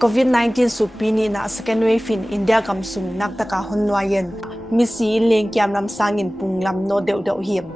COVID-19 supini na second wave in India kam sum naktaka honwayen misi leng kiam lam sangin punglam no deuh deuh him